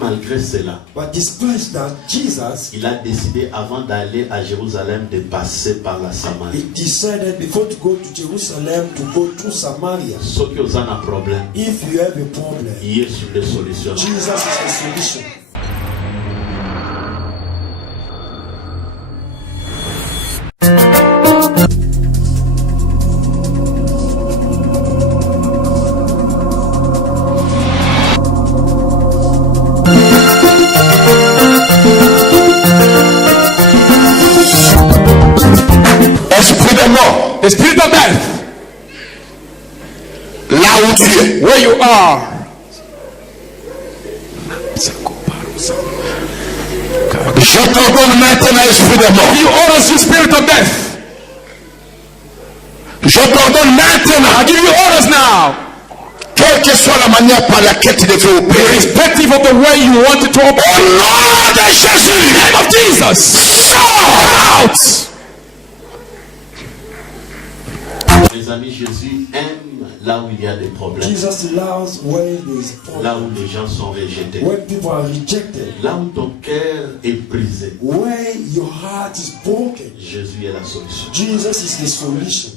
malgré cela, But despite that, Jesus, il a décidé avant d'aller à Jérusalem de passer par la he Samarie. decided before to go to Jerusalem to go through Samaria. Ceux qui ont un problème, If you have a problem, il est sur les solutions. Jesus is the solution. The spirit of death. Là où tu es. Where you are. Je t'ordonne maintenant, esprit de mort. You orders you, spirit of death. Je t'ordonne maintenant. I give you orders now. Quelle que soit la manière par laquelle tu devais opérer. Irrespective of the way you wanted to open. Au nom de Jésus. In the name of Jesus. Sort out. Mes amis, Jésus aime là où il y a des problèmes. Jesus loves where there is problem. Là où les gens sont rejetés. When people are rejected. Là où ton cœur est brisé. Where your heart is broken. Jésus est la solution. Jesus is the solution.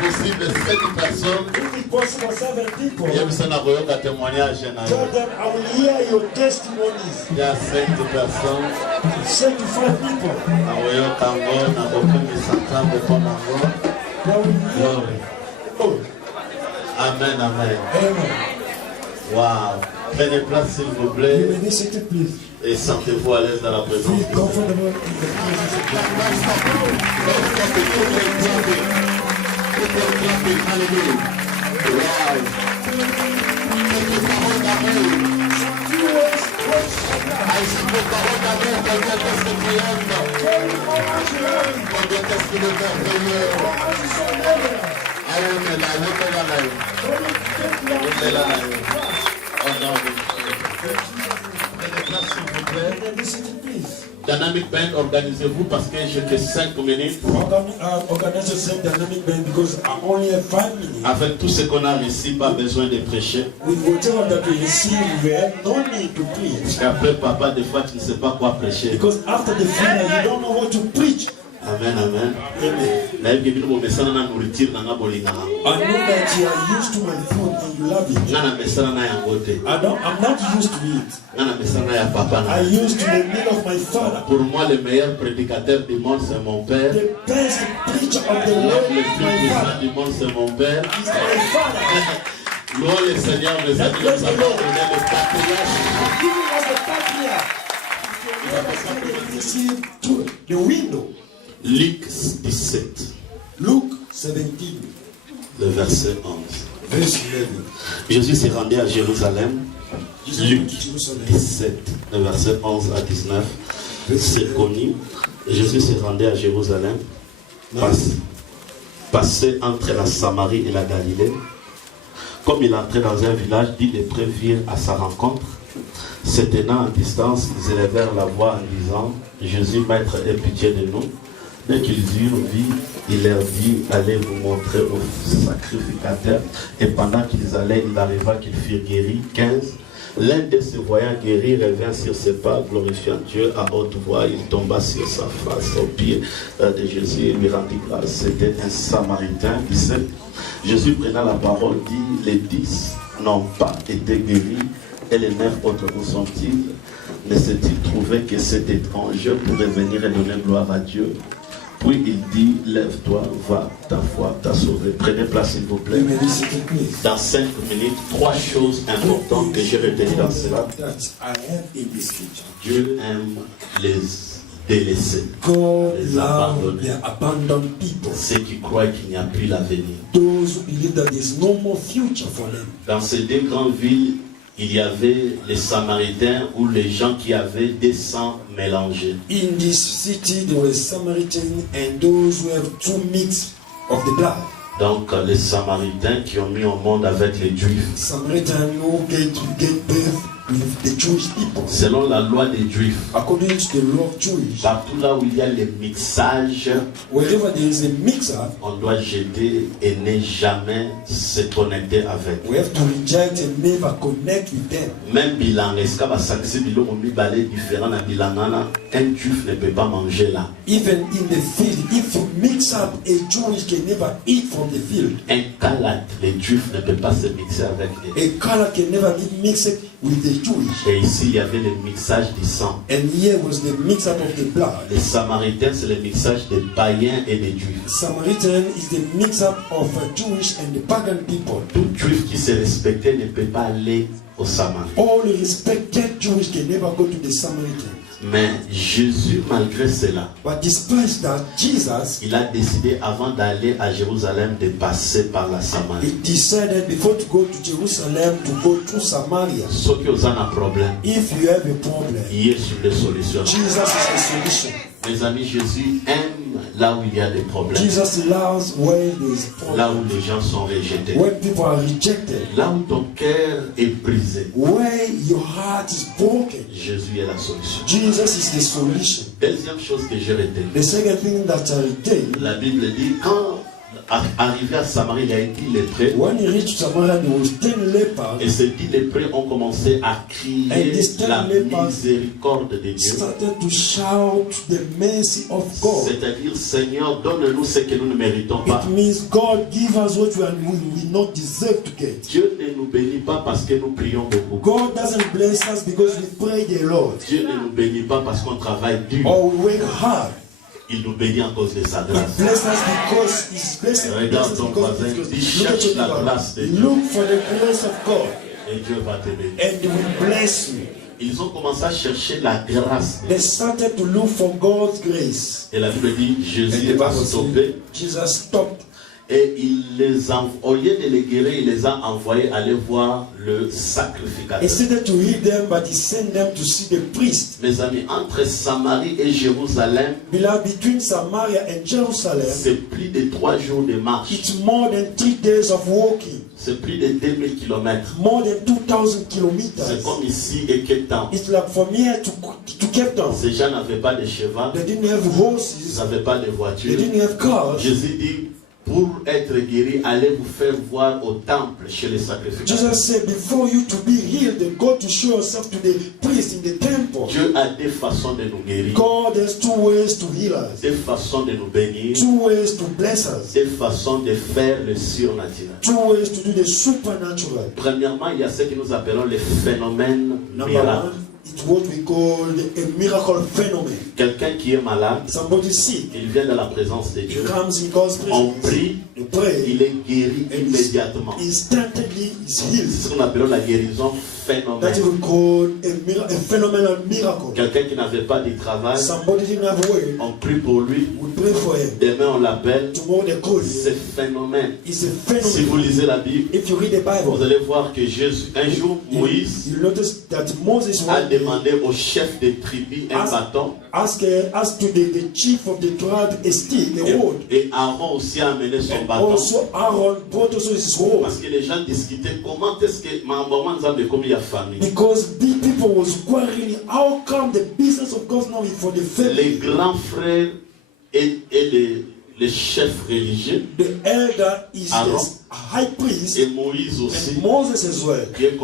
possible 7 personnes, If it's possible, 7 people, il y a besoin d'un témoignage. tell them, I will hear your testimonies. Il y a 5 personnes. 7 to 5 people. They will hear. Oh, Amen, amen. amen. Wow. Prenez place s'il vous You plaît may be seated, please. et sentez-vous à l'aise dans la présence. Feel comfortable in the presence of God. Dynamic Band, organisez-vous parce que j'ai que 5 minutes. Organize yourself, Dynamic Band, because I only have 5 minutes. Avec tout ce qu'on a reçu, pas besoin de prêcher. With whatever that we receive, we have no need to preach. Et après, papa, des fois, tu ne sais pas quoi prêcher. Because after the funeral, you don't know what to preach. Amen, amen. Amen. Na yebi bino bomesana na nourriture na nga bolinga. I know that you are used to my food and you love it. Nga na mesana na yango te. I'm not used to it. Nga na mesana ya papa na. I used to the meal of my father. Pour moi, le meilleur prédicateur du monde, c'est mon père. The best preacher of the L'homme world le is plus my puissant father. du monde, c'est mon père. He's my father. Louons le Seigneur, mes amis, nous avons donné le patriarche. Giving us the patriarch. To the window. Luc 17, Luke 17, le verset 11. verse 11. Jésus s'est rendu à Jérusalem. Luc Jerusalem. 17, le verset 11 à 19. C'est connu. Jésus s'est rendu à Jérusalem, passé entre la Samarie et la Galilée. Comme il entrait dans un village, 10 lépreux virent à sa rencontre. Se tenant en distance, ils élevèrent la voix en disant: Jésus, maître, aie pitié de nous. Dès qu'ils eurent vu, il leur dit: allez vous montrer au sacrificateur. Et pendant qu'ils allaient, il arriva qu'ils furent guéris. 15. L'un de se voyant guéri revint sur ses pas, glorifiant Dieu à haute voix. Il tomba sur sa face aux pieds de Jésus et lui rendit grâce. C'était un Samaritain. 17. Jésus prenant la parole dit: les 10 n'ont pas été guéris, et les 9 autres où sont-ils? Ne s'est-il trouvé que cet étranger pourrait venir et donner gloire à Dieu? Puis il dit: lève-toi, va, ta foi t'a sauvé. Prenez place s'il vous plaît. You may be seated, please. Dans 5 minutes, 3 choses importantes que j'ai retenues dans cela. That I have in this scripture. Dieu aime les délaissés, God les loves abandonnés, the abandoned people. ceux qui croient qu'il n'y a plus l'avenir. Those who believe that there's no more future for them. Dans ces 2 grandes villes, il y avait les Samaritains ou les gens qui avaient des sangs mélangés. In this city, there were Samaritans and those who have two mix of the blood. Donc les Samaritains qui ont mis au monde avec les Juifs. Samaritans who get birth with the Jewish people. Selon la loi des Juifs, According to the law of Jewish, partout là où il y a les mixages, wherever there is a mix-up, on doit jeter et ne jamais se connecter avec. we have to reject and never connect with them. Même bilan, est-ce qu'il y a sacrifié biloko mibale différent na bilangana, un Juif ne peut pas manger là. Even in the field, if you mix up, a Jewish can never eat from the field. Un Kalak, les Juifs ne peuvent pas se mixer avec eux. A color can never be mixed with the Jewish. Et ici, il y avait le mixage du sang. And here was the mix-up of the blood. Les Samaritains, c'est le mixage des païens et des Juifs. Samaritan is the mix-up of Jewish and the pagan people. Tout Juif qui se respectait ne peut pas aller au Samar. All the respected Jewish can never go to the Samaritan. Mais Jésus, malgré cela, But despite that, Jesus, il a décidé avant d'aller à Jérusalem de passer par la Samarie. he decided before to go to Jerusalem to go through Samaria. Ceux qui ont un problème, If you have a problem, il est sur les solutions. Jesus is the solution. Mes amis, Jésus aime là où il y a des problèmes, Jesus loves where there is là problem, où les gens sont rejetés, when people are rejected, là où ton cœur est brisé. where your heart is broken. Jésus est la solution. Jesus is the solution. Deuxième chose que j'ai retenue, The second thing that I retain, la Bible dit quand Arrivé à Samarie, il a été lépreux. When he reached Samaria, there was 10 lepers. Et ces 10 lépreux ont commencé à crier And these 10 la lepers miséricorde de Dieu. Started to shout the mercy of God. C'est-à-dire, Seigneur, donne-nous ce que nous ne méritons pas. It means God give us what we will not deserve to get. Dieu ne nous bénit pas parce que nous prions beaucoup. God doesn't bless us because we pray the Lord. Dieu ne nous bénit pas parce qu'on travaille dur. Or we work hard. Il nous bénit à cause de sa He grâce. bless us because His blessing. Regarde ton voisin, dis cherche la grâce de Dieu. Look for the grace of God, Et Dieu va te bénir. and He will bless you. Ils ont commencé à chercher la grâce. They started to look for God's grace. Et la Bible dit, And Jésus the a Bible stoppé. says, Jesus stopped. Et il les a, au lieu de les guérir, il les a envoyés aller voir le He sacrificateur. started to heal them, but He sent them to see the priest. Mes amis, entre Samarie et Jérusalem, Beloved, between Samaria and Jerusalem, c'est plus de 3 jours de marche. it's more than 3 days of walking, C'est plus de 2000 kilomètres. more than 2,000 C'est kilometers. comme ici et Cape Town. It's like from here to Cape Town. Ces gens n'avaient pas de cheval, They didn't have ils horses, n'avaient pas de they voiture. didn't have cars. Jésus dit, pour être guéri, allez vous faire voir au temple chez les sacrificateurs. Jesus said, before you to be healed, then go to show yourself to the priest in the temple. Dieu a des façons de nous guérir, God has 2 ways to heal us, des façons de nous bénir, 2 ways to bless us, des façons de faire le surnaturel. 2 ways to do the supernatural. Premièrement, il y a ce que nous appelons les phénomènes Number miracles. 1, it's what we call a miracle phenomenon. Quelqu'un qui est malade, Somebody sick, il vient de la présence de he Dieu, comes in God's on presence, prie, you pray, il est guéri and immédiatement. instantly is C'est healed. ce qu'on appelle la guérison That is phénomène. what we call a phenomenal miracle. Quelqu'un qui n'avait pas de travail, Somebody didn't have work, on prie pour lui, we pray for him. demain on l'appelle, Tomorrow they call c'est him. phénomène. It's a Si vous phenomenon. lisez la Bible, If you read the vous Bible, allez voir que Jésus, un jour, Moïse you notice that Moses a was demandé au chef des tribus un bâton, asked to the chief of the tribe a stick, a rod. et Aaron aussi a amené son bâton. Also Aaron brought also his rod. Parce que les gens discutaient comment est-ce que maman nous a comme il y a famille. Because the people was quarreling, how come the business of God now is for the Les family? grands frères et les chefs religieux, The elder is Aaron. the high priest, et Moïse aussi, and Moses as well, qui est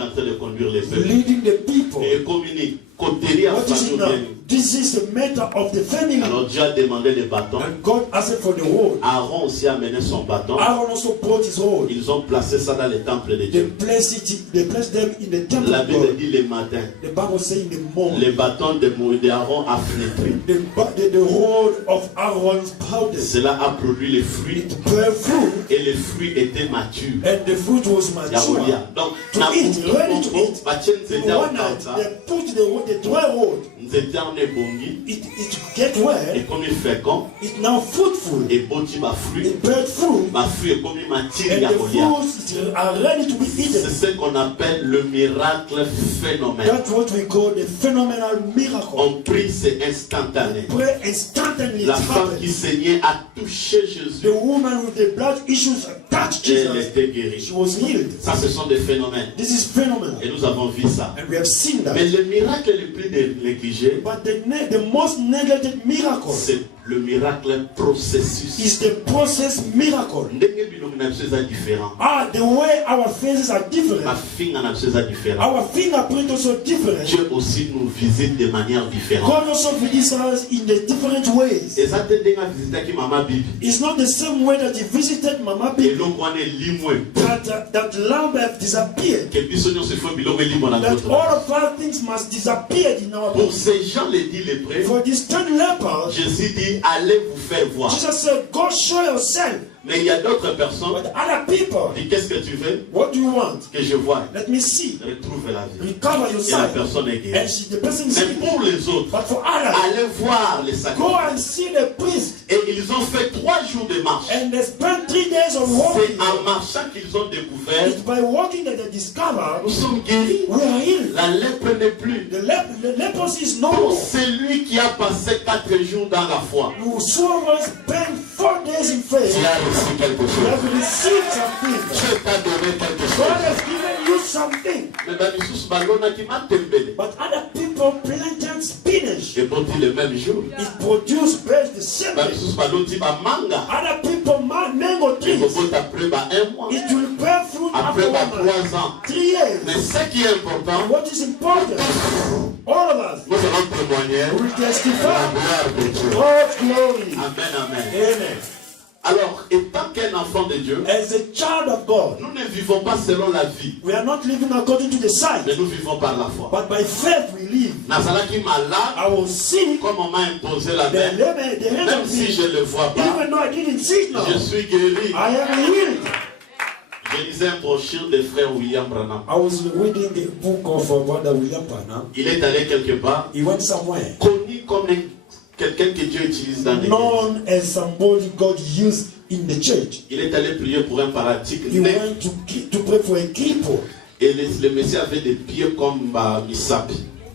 en train de conduire les peuples. leading the people. Et communique, côté à What is famille it now? bien. This is the matter of the family. Alors Dieu a demandé les bâtons. And God asked for the rod. Aaron aussi a amené son bâton. Aaron also brought his rod. Ils ont placé ça dans le temple de They Dieu. they placed them in the temple La of Bible God. dit le matin, The Bible says in the morning, les bâtons d'Aaron a flétri. the rod of Aaron sprouted. Cela a produit les fruits It bare fruit, et les fruits étaient matures. and the fruit was mature. Yaolia. Donc, To na eat, butu ready to moko, eat. batie nzete ya One night, okata, they put the dry rod. nzete yango ebongi, It get wet. ekomi fécond, It's now fruitful. eboti bafruit, It bears fruit, bafruit ekomi matiri and ya the kolia. fruits are ready to be C'est eaten. ce qu'on appelle le miracle phénomène. That's what we call the phenomenal miracle. On prie, c'est instantané. Pray instantly. La It femme happens. qui saignait a touché Jésus The woman with the blood issues touched et elle Jesus. était guérie. She was healed. Ça, ce sont des phénomènes. This is phenomenal. Et nous avons vu ça. And we have seen that. Mais le miracle le plus négligé, But the most neglected miracle c'est le miracle processus. is the process miracle. Ndenge bilongo na biso eza différent. The way our faces are different. Mafinga na biso eza différent. Our fingerprint also different. Dieu aussi nous visite de manière différente. God also visits us in the different ways. Eza te ndenge avisitaki mama bibi. It's not the same way that he visited Mama Baby. Elongo wana elimwe. That lamb have disappeared. Que biso nyonso ifo bilongo elimwe na That nzoto. all of our things must disappear in our Pour body. ces gens les 10 lépreux, For these 10 lepers, Jésus dit allez vous faire voir. Jesus said, go show yourself. Mais il y a d'autres personnes But other people, qui disent qu'est-ce que tu veux what do you want? que je vois. Let me see. Retrouve la vie. Recover your Et la sight. personne est guérie. And the person is Mais healed. pour les autres, But for others, allez voir les go sacrifices. and see the priest. Et ils ont fait 3 jours de marche. And they spent 3 days of C'est walking. en marchant qu'ils ont découvert, It's by walking that they discover nous sommes guéris. we are healed. La lèpre n'est plus. The leprosy is no Pour more. celui qui a passé 4 jours dans la foi, Whosoever spent 4 days in faith, tu as reçu quelque you chose. have received something. Dieu t'a donné quelque God chose. has given you something. Mais Bamisusu balonaki matembele. But other people planted spinach. Et bon, le même jour. It produced bread the same day. Bamisusu baloti bamanga. Other people trees. Après un mois, It will bear fruit après after 1 month. 3 ans. 3 years. Mais ce qui est important, What is important? All of us nous allons témoigner will de la testify gloire de Dieu. God's glory. Amen, amen. Amen. Alors, étant qu'un enfant de Dieu, As a child of God, nous ne vivons pas selon la vie, we are not living according to the sight, mais nous vivons par la foi. but by faith we live. Nazalaki malade, I was sick. comme on m'a imposé la The main, hand même of si me, je ne le vois pas, even though I didn't see it now, je suis guéri. I am healed. Je lisais un brochure de frère William Branham. I was reading the book of Brother William Branham. Il est allé quelque part, He went somewhere, connu comme quelqu'un que Dieu utilise dans l'église. known as somebody God used in the church. Il est allé prier pour un paralytique He né. went to pray for a cripple. Et le monsieur avait des pieds comme Misapi.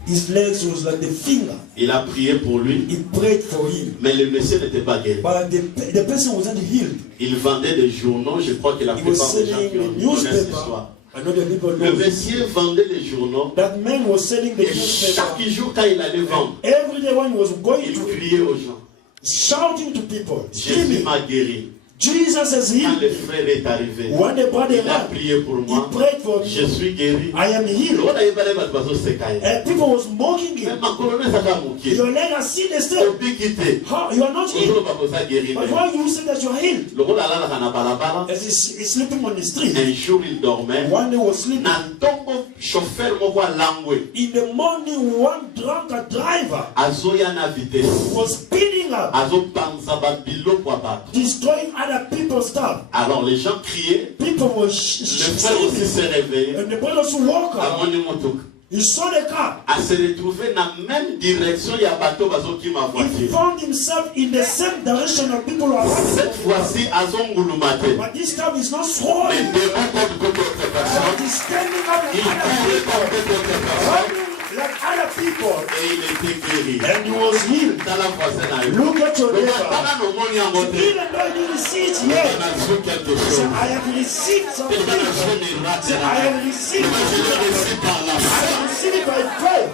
His legs was like the finger. Il a prié pour lui, He prayed for him, mais le monsieur n'était pas guéri. but the person wasn't healed. Il vendait des journaux, je crois que la He was plupart des gens selling qui the connaissent newspaper. l'histoire. I know the people Le know. monsieur vendait les journaux That man was selling the et chaque newspaper. jour quand il allait vendre, Every day when he was going il to criait aux gens, shouting to people, Jésus screaming, m'a guéri. Jesus has Quand healed le me. frère est arrivé, When the brother il a ran, prié pour he moi, prayed for je me. suis guéri. I am healed. On a eu parlé de bateau sécaille. And people was mocking Mais him. ma colonne ça va manquer. Your leg has seen the Au step. but quitté. How you are not On healed? ne va pas guérir. But why you say that you are healed? Le rôle à la na balabala. As he's sleeping on the street. Un jour il dormait. One day was sleeping. Nantongo chauffeur moko langwe. In the morning, one drunkard driver Azoya na vitesse. was speeding up, Azo panza ba biloko bato. destroying other people's stuff. Alors les gens criaient. People were Le frère aussi screaming. s'est réveillé. And the brothers who walk À up, mon motoka. he saw the car. À se retrouver dans la même direction, il y a bateau bazo qui m'a He voiture. found himself in the same direction of people who are Cette running. fois-ci, Azongulumate. But this time he's not Mais swollen. devant contre autre But personne, he's standing up il like other courait people. contre autre personne. Running like other people. Et il était guéri. And he was healed. Dans la voisine à lui. Look at your Le neighbor. matin, nous m'ont monté. Even though he didn't see it On yet, a su quelque he chose. said, I have received Et something. dans la journée, He raté said, I la have received je l'ai it. reçu par la I foi. have received it by faith.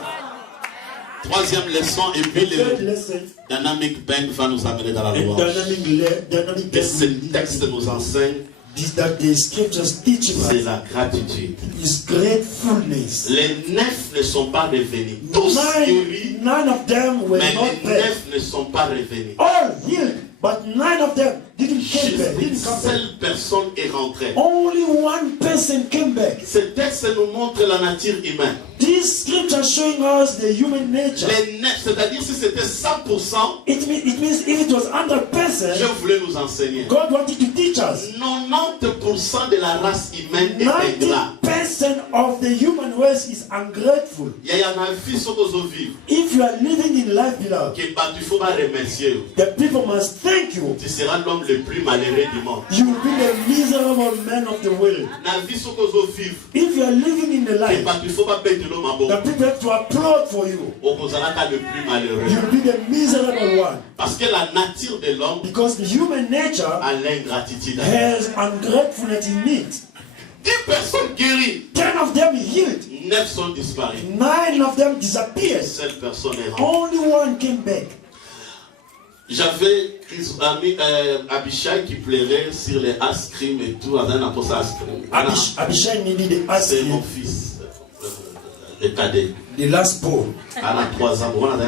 Troisième leçon, et puis Third le lesson, Dynamic Band va nous amener dans la and louange. dynamic Et ce texte nous enseigne, is that the scriptures teach c'est us la gratitude. is gratefulness. Les 9 ne sont pas revenus. Tous guéris, Nine of them were mais not les there. 9 ne sont pas revenus. All healed, but 9 of them didn't come back. Juste une Didn't come back. seule personne est rentrée. Only one person came back. Ce texte nous montre la nature humaine. This scripture showing us the human nature. Les 9, c'est-à-dire si c'était 100%, It means if it was 100%, Dieu voulait nous enseigner. God wanted to teach us. 90% de la race humaine est ingrat. 90% of the human race is ungrateful. Il y en a vu ce que vous vivez. If you are living in life, beloved, Que bah, tu faut pas remercier. the people must thank you. Tu seras l'homme le plus malheureux du monde. You will be the miserable man of the world. La vie ce que vous vivez. If you are living in the Que life, bah, tu faut pas payer de l'homme à bon. the people have to applaud for you. Au Kozalaka le plus malheureux. You will be the miserable one. Parce que la nature de l'homme Because the human nature a l'ingratitude. has ungratefulness in it. 10 personnes guéries, 10 of them healed. 9 sont disparues. 9 of them Une disappeared. seule personne est rentrée. Only one came back. J'avais Abishai qui plairait sur les ice-cream et tout. Avant d'appeler ça ice-cream. Abishai needed the C'est ice mon cream, fils, le cadet. the last bowl. À la 3 ans, on a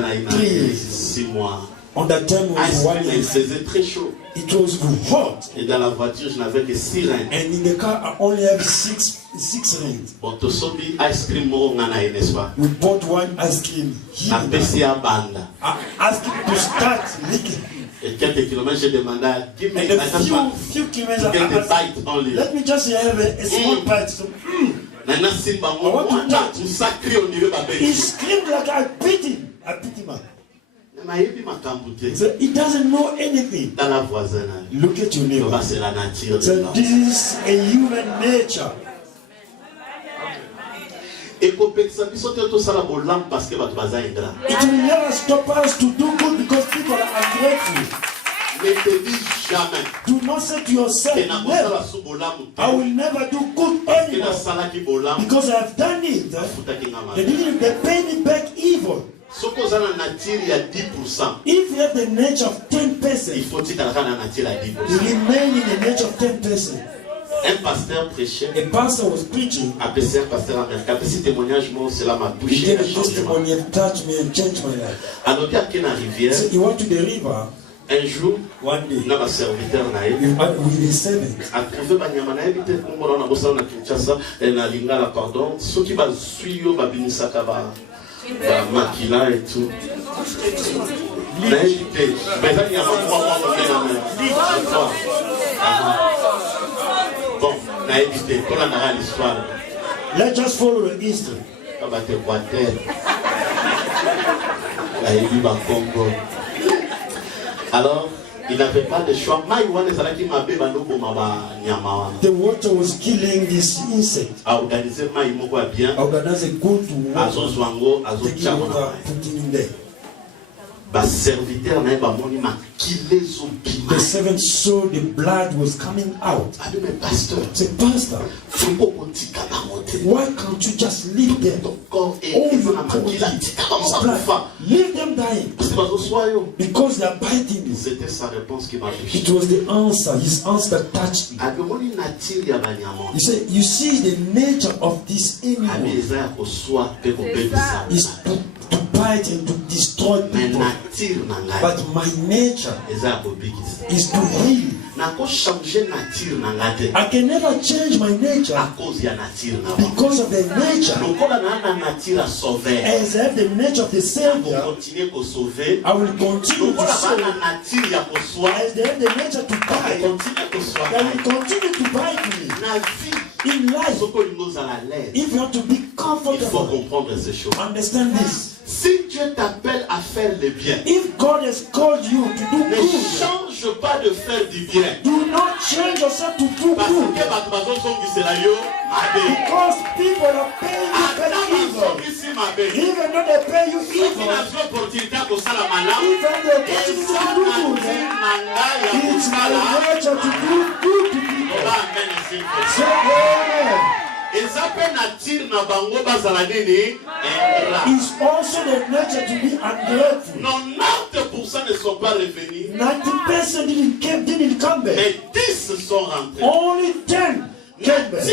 6 mois. On that time was Ice one cream, il year. faisait très chaud. It was hot. Et dans la voiture, je n'avais que 6 reins. And in the car, I only have six rings. Bon, tu sais, ice cream, n'est-ce pas? We bought one ice cream La here. PCA banda. I asked him to start licking. Et quelques kilomètres, j'ai demandé à give me And I a just want few kilometers, to get a I asked, bite only. let me just have a small bite. So, Maintenant, si bah, I want to moi, touch. tout ça crie au niveau de ma he bête. screamed like I beat him. I beat him up. So he doesn't know anything. Dans la voisine, Look at your neighbor. c'est la nature de So l'homme. this is a human nature. Et qu'on peut ça, ils sont tous ça la bolam parce que votre bazar est grand. It will never stop us to do good because people are ungrateful. Ne te dis jamais Do not say to yourself, que n'a pas ça la never. sous bolam. I will never do good Que la anymore sala qui bolam. because I have done it. Futa qui n'a They mal. paid me back evil. Ce qu'on a la nature, il y a 10%. If you have the nature of 10%, Il faut dire qu'on a la nature à 10%. you remain in the nature of 10%. Un pasteur prêchait. A pastor was preaching. Appelé un pasteur américain. Après ce témoignage, moi, cela m'a He touché. gave a testimony and touched me and changed my life. Alors, il y a une rivière. So he went to the river Un jour, one day. il y a un serviteur naïf. With his servant. A trouvé banyama na yebi te kombo na bosa na Kinshasa na Lingala pardon soki ba suyo ba binisaka ba makila et tout na yebi te mais ça y a pas bon na yebi te pour na l'histoire. Let's just follow the history. Ba te Équateur na yebi ba Congo. Alors il n'avait pas de choix. The water was killing this insect. Organize a good water. Taking water, putting in there. The servant saw the blood was coming out. Say, Pastor, why can't you just leave them? Oh, your body is blood. Leave them dying. Because they are biting you. C'était sa réponse qui m'a touché. It was the answer, his answer that touched me. He said, you see the nature of this animal is to bite and to destroy people. But my nature is to heal. I can never change my nature because of the nature. As I have the nature of the Savior, I will continue to save. As they have the nature to bite, they will continue to bite me. In life, if you have to be comfortable, understand this. Si Dieu t'appelle à faire le bien, if God has called you to do ne good, change pas de faire du bien. do not change yourself to do Parce good. que Because people are paying you very evil. Even though they pay you evil, even the opportunity to do good, it's my nature to do good to people. So, amen. It's also the nature to be ungrateful. 90% ne sont pas revenus. 90% didn't come back. Mais 10 sont rentrés. Only 10 came back.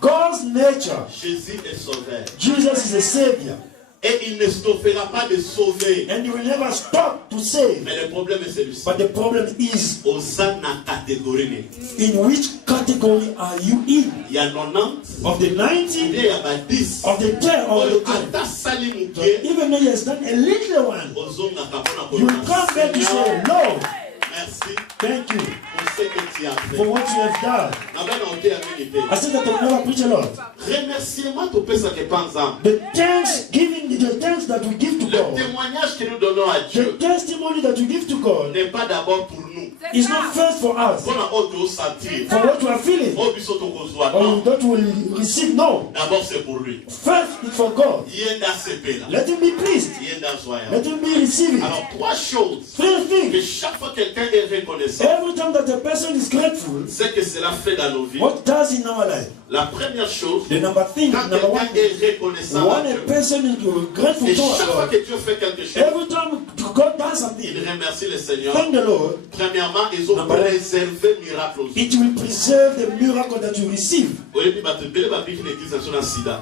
God's nature. Jésus est sauveur. Jesus is a savior. Et il ne stoppera pas de sauver. And he will never stop to save. Mais le problème est celui-ci. But the problem is, in which category are you in? Il y a 90. Of the 90? Il y a 10. Of the 10 or the 10? So even though he has done a little one, you come back to say, Lord, merci. Thank you pour ce que tu as fait. for what you have done. I said that I will never preach a lot. Remerciement to pesa que panzam. The thanks that we give to Le God, témoignage que nous donnons à the Dieu testimony that we give to God n'est pas d'abord pour nous. is not first for us, Pour la auto sentir. for what we are feeling, Au biso to kozwa. or that we will receive. No. D'abord c'est pour lui. First, it's for God. Yenda sepe là. Let him be pleased. Yenda soya. Let him be receiving. Alors trois choses Three que things. chaque fois quelqu'un est reconnaissant, Every time that a person is grateful, c'est que cela fait dans nos vies. what does in our life? La première chose, The number thing, quand number one, quelqu'un est reconnaissant à when a Dieu, person is grateful et to chaque fois God, que Dieu fait quelque chose, every time God does something, il remercie le Seigneur. thank the Lord. Premièrement, ils ont Number one. préservé miracle aux It will preserve the miracle that you receive.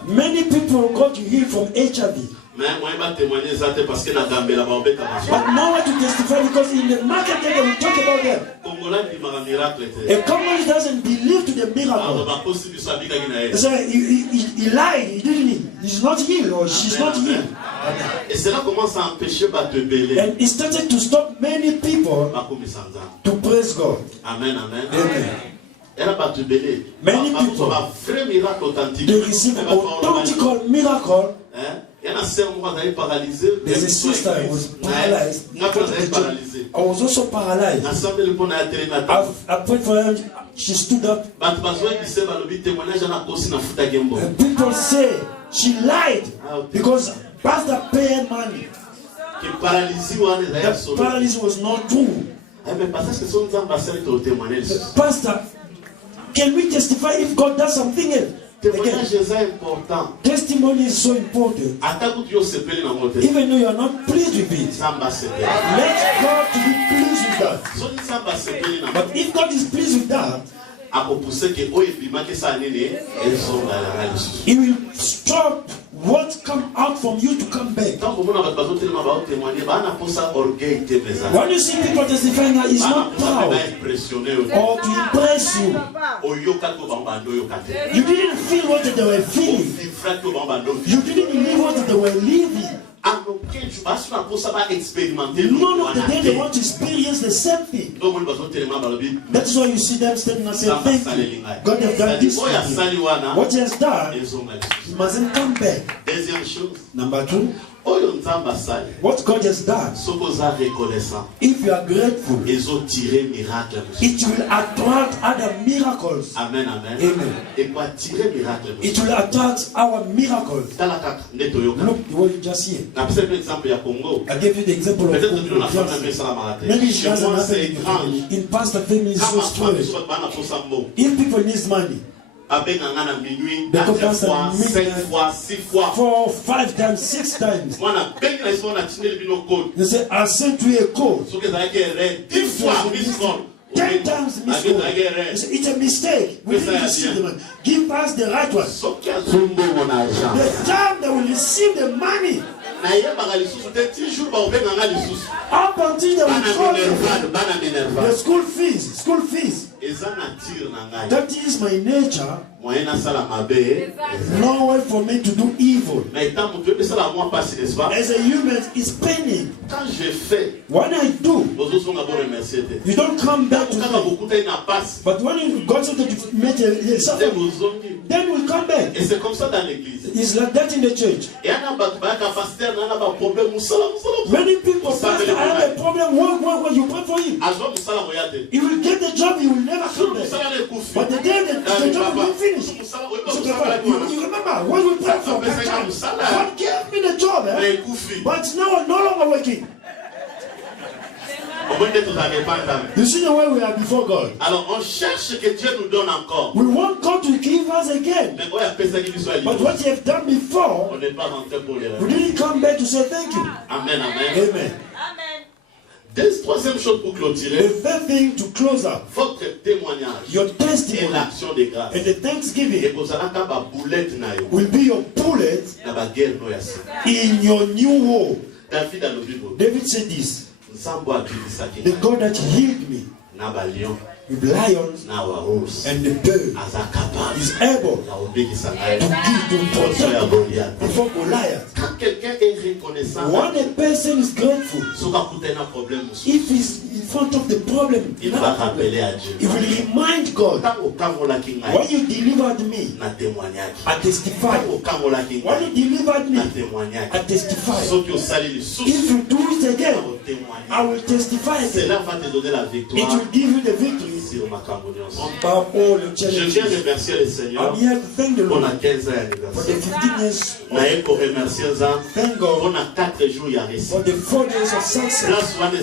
Many people got healed from HIV. Mais moi, je vais témoigner ça parce que la dame la bombe est But no one to testify because in the market they will talk about them. Congolais qui m'a miracle. A Congolese doesn't believe to the Alors, miracle. ma possible ça dit qu'il They say he lied, he didn't he? He's not healed or she's not healed. Et cela commence à empêcher de belé. And it started to stop many people to praise God. Amen, amen. Amen. Elle a battu belé. Many people, un vrai miracle authentique. they receive authentic miracle. Il y a un sœur moi qui est paralysée. There's a sister who was paralyzed. I was also paralyzed. I prayed for her. She stood up. And people say she lied because Pastor paid money. The paralysis was not true. Pastor, can we testify if God does something else? Témoignage est important. Testimony is so important. Even though you are not pleased with it, let God to be pleased with that. But if God is pleased with that, He will stop what come out from you to come back. When you see people testifying that it's not proud or to impress you, you didn't feel what they were feeling. You didn't live what they were living. None of the day they want to experience the same thing. That's why you see them standing and saying, thank you. God has done this for you. What He has done, He mustn't come back. Number 2, what God has done, if you are grateful, it will attract other miracles. Amen, amen. Amen. It will attract our miracles. Look what you just hear. I gave you the example of Congo. Maybe it doesn't happen in pastor families so strange. If people need money, they go pastor 4, 5 times, 6 times. They say, I sent you a code. 10 times missed call. It's a mistake. We didn't receive the money. Give us the right one. The time they will receive the money, up until they will call the school fees. That is my nature. No way for me to do evil. As a human, it's paining. When I do, you don't come back to me. But when you got something to make a suffering, then we'll come back. It's like that in the church. Many people, pastor, I have a problem. What you pray for him? He will get the job, he will never come back. But the day the job will finish, you remember when we prayed for God gave me the job, but now I'm no longer working. You see the way we are before God. We want God to give us again. But what you have done before, we didn't come back to say thank you. Amen, amen. Amen. Troisième chose pour clôturer. The third thing to close up. Votre témoignage. Your testimony. Et l'action de grâce. And the thanksgiving. Will be your bullet. In your new war. David said this. The God that healed me. With lions and the bird is able to give to protect before Goliath. When a person is grateful, if he's in front of the problem, he will remind God, when you delivered me, I testify. When you delivered me, I testify. If you do it again, I will testify again. It will give you the victory. Je viens remercier le Seigneur pour la 15e anniversaire. Pour remercier pour la 4 jours il y a réussi. Là, souvent des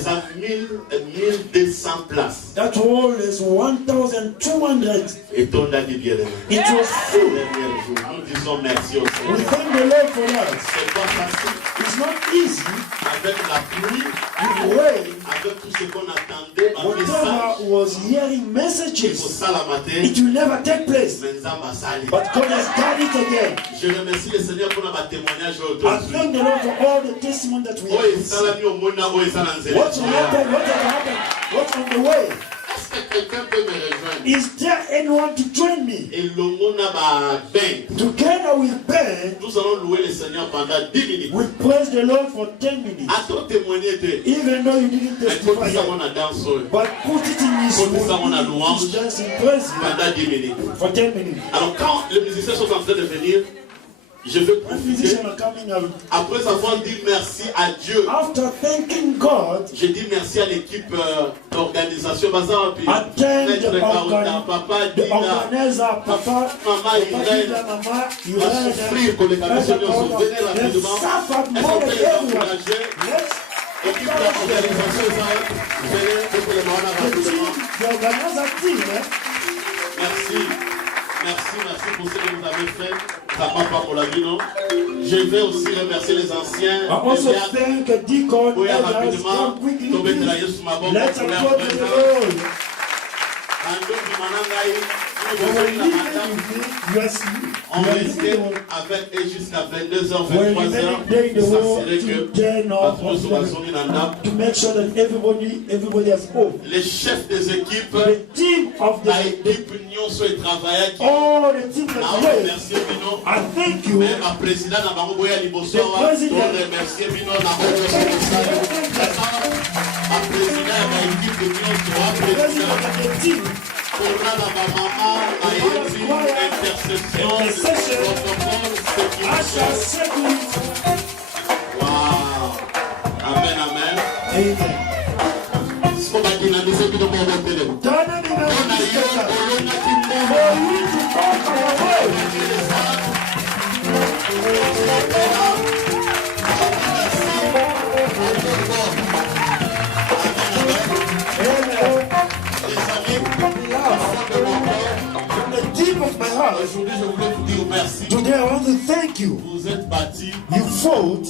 1200 places. That hall is 1,200. Et ton avis bien aimé. It was full. Nous disons merci au Seigneur. We thank the Lord for that. C'est pas facile. It's not easy. Avec la pluie, with rain, avec tout ce qu'on attendait, whatever was hearing messages, it will never take place. But God has done it again. Je remercie le Seigneur pour notre témoignage aujourd'hui. I thank the Lord for all the testimony that we have. What's happened? What's on the way? Est-ce que quelqu'un peut me rejoindre? Is there anyone to join me? Et together with Ben, nous allons louer le Seigneur pendant 10 minutes. We praise the Lord for 10 minutes. Even though you didn't testify yet, but put it in his dance in praise for 10 minutes. Alors quand les musiciens sont en train de venir, je vais profiter. Après avoir dit merci à Dieu, after thanking God, je dis merci à l'équipe d'organisation. Papa Dina, Papa, Maman Irène, à souffrir pour les camions. Venez rapidement. Est-ce qu'on peut les encourager? Équipe d'organisation, venez rapidement. Merci. Merci pour ce que vous avez fait. Je vais aussi remercier les anciens. Also thank the deacon elders. Come quickly. Let's applaud the Lord. On risquait avec et jusqu'à 22h, 23h, s'assurer que to make sure that everybody has hope. les chefs des équipes, The team of the l'équipe Union soit travaillé qui all the team that play. remercier Bino. I thank you. Même un président na bango boya liboso wa remercier Bino na bango un président de l'équipe de Union soit président The team. pour la maman a intercession protocole sécurité. Wow. Amen, amen. Amen. So that in a music to the moment For you to conquer our way. From the deep of my heart, aujourd'hui je voulais vous dire merci. today I want to thank you. Vous êtes bâtis You fought,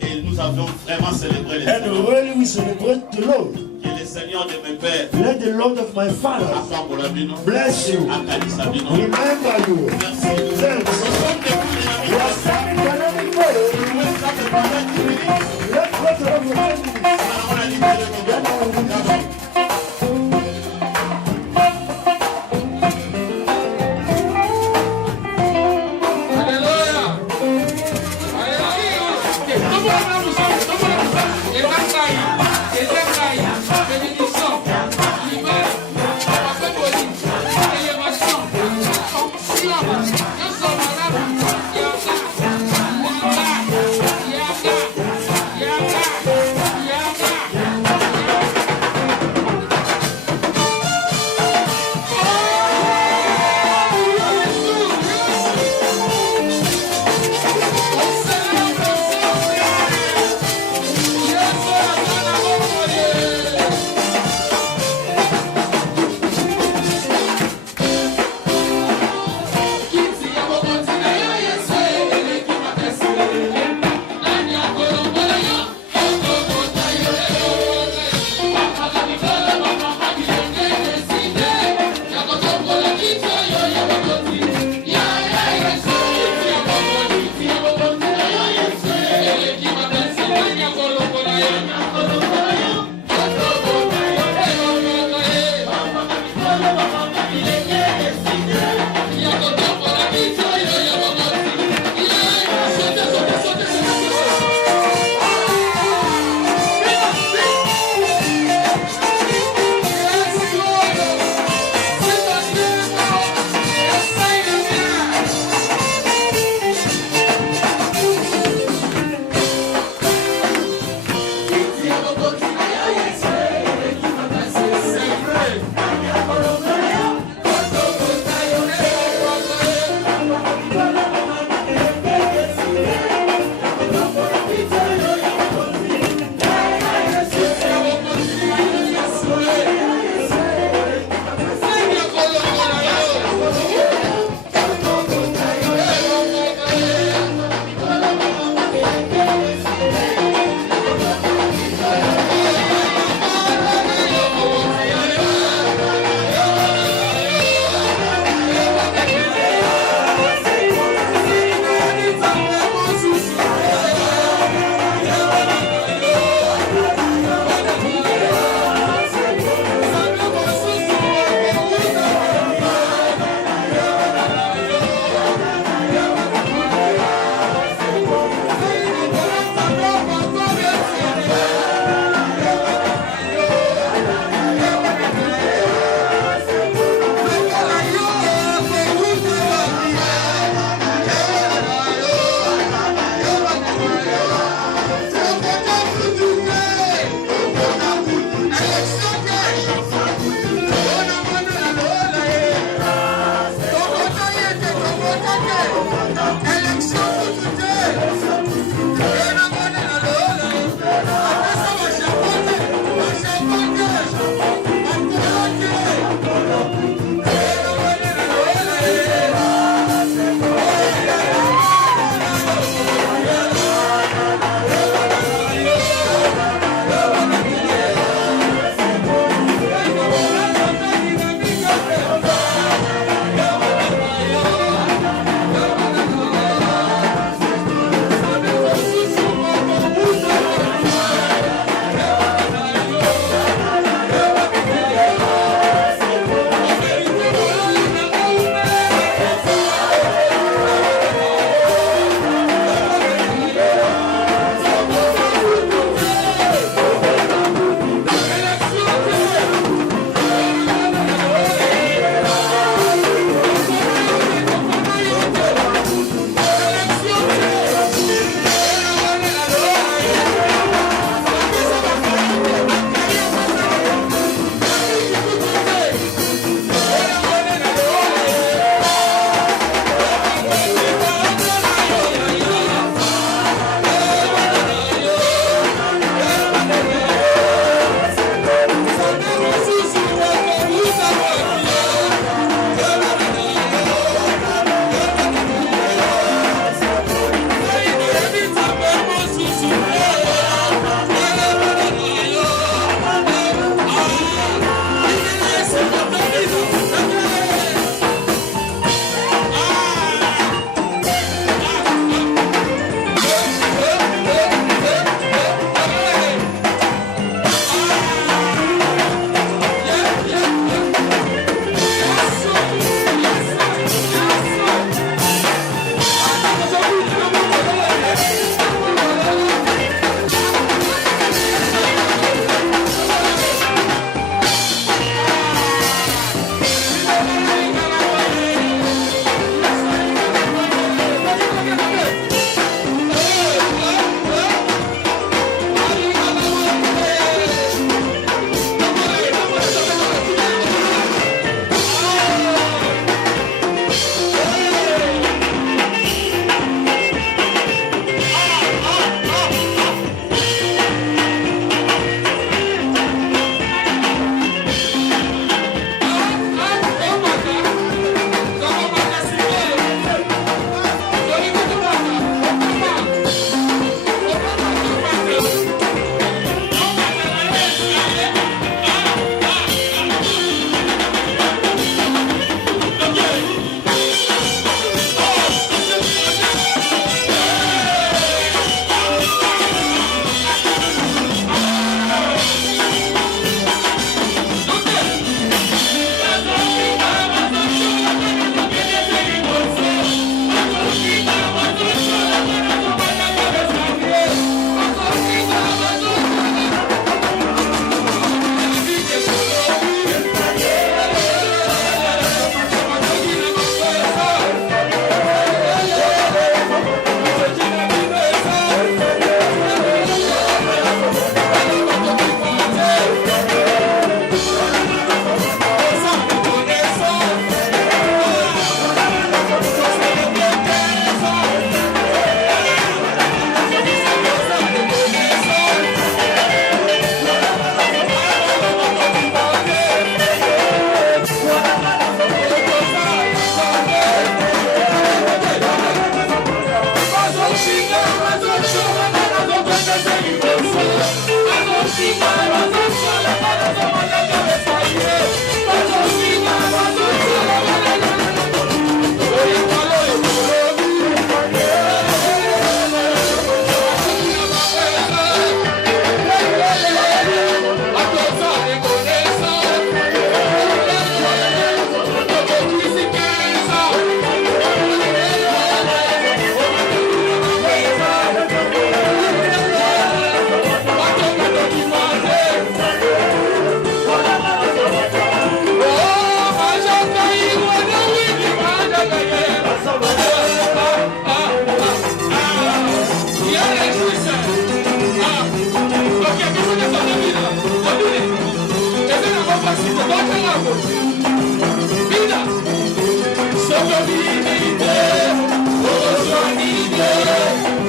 et nous avions vraiment célébré les and Seigneurs. really we celebrate the Lord. Que le Seigneur de mes pères, Let the Lord of my father Papa Bolabino, bless you. Akalisabino, Remember you. merci. Thanks. Nous sommes des coups de We are standing dynamic way. Let's go to Let's go to the Lord. Yes,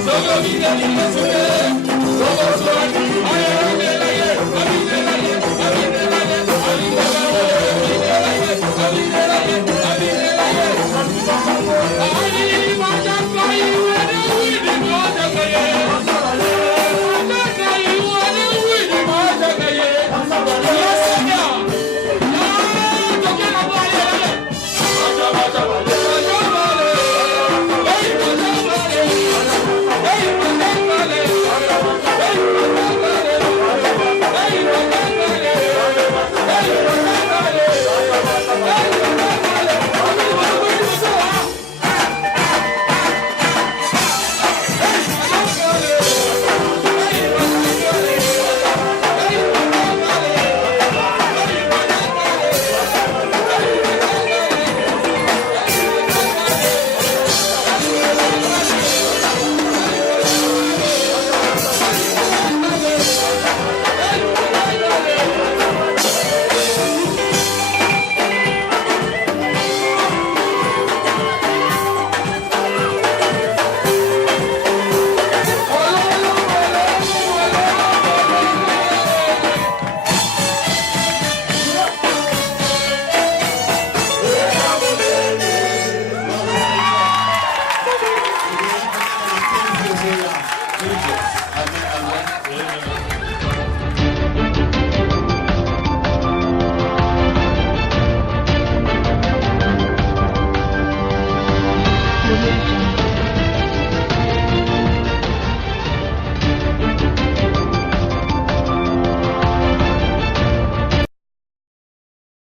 Sogo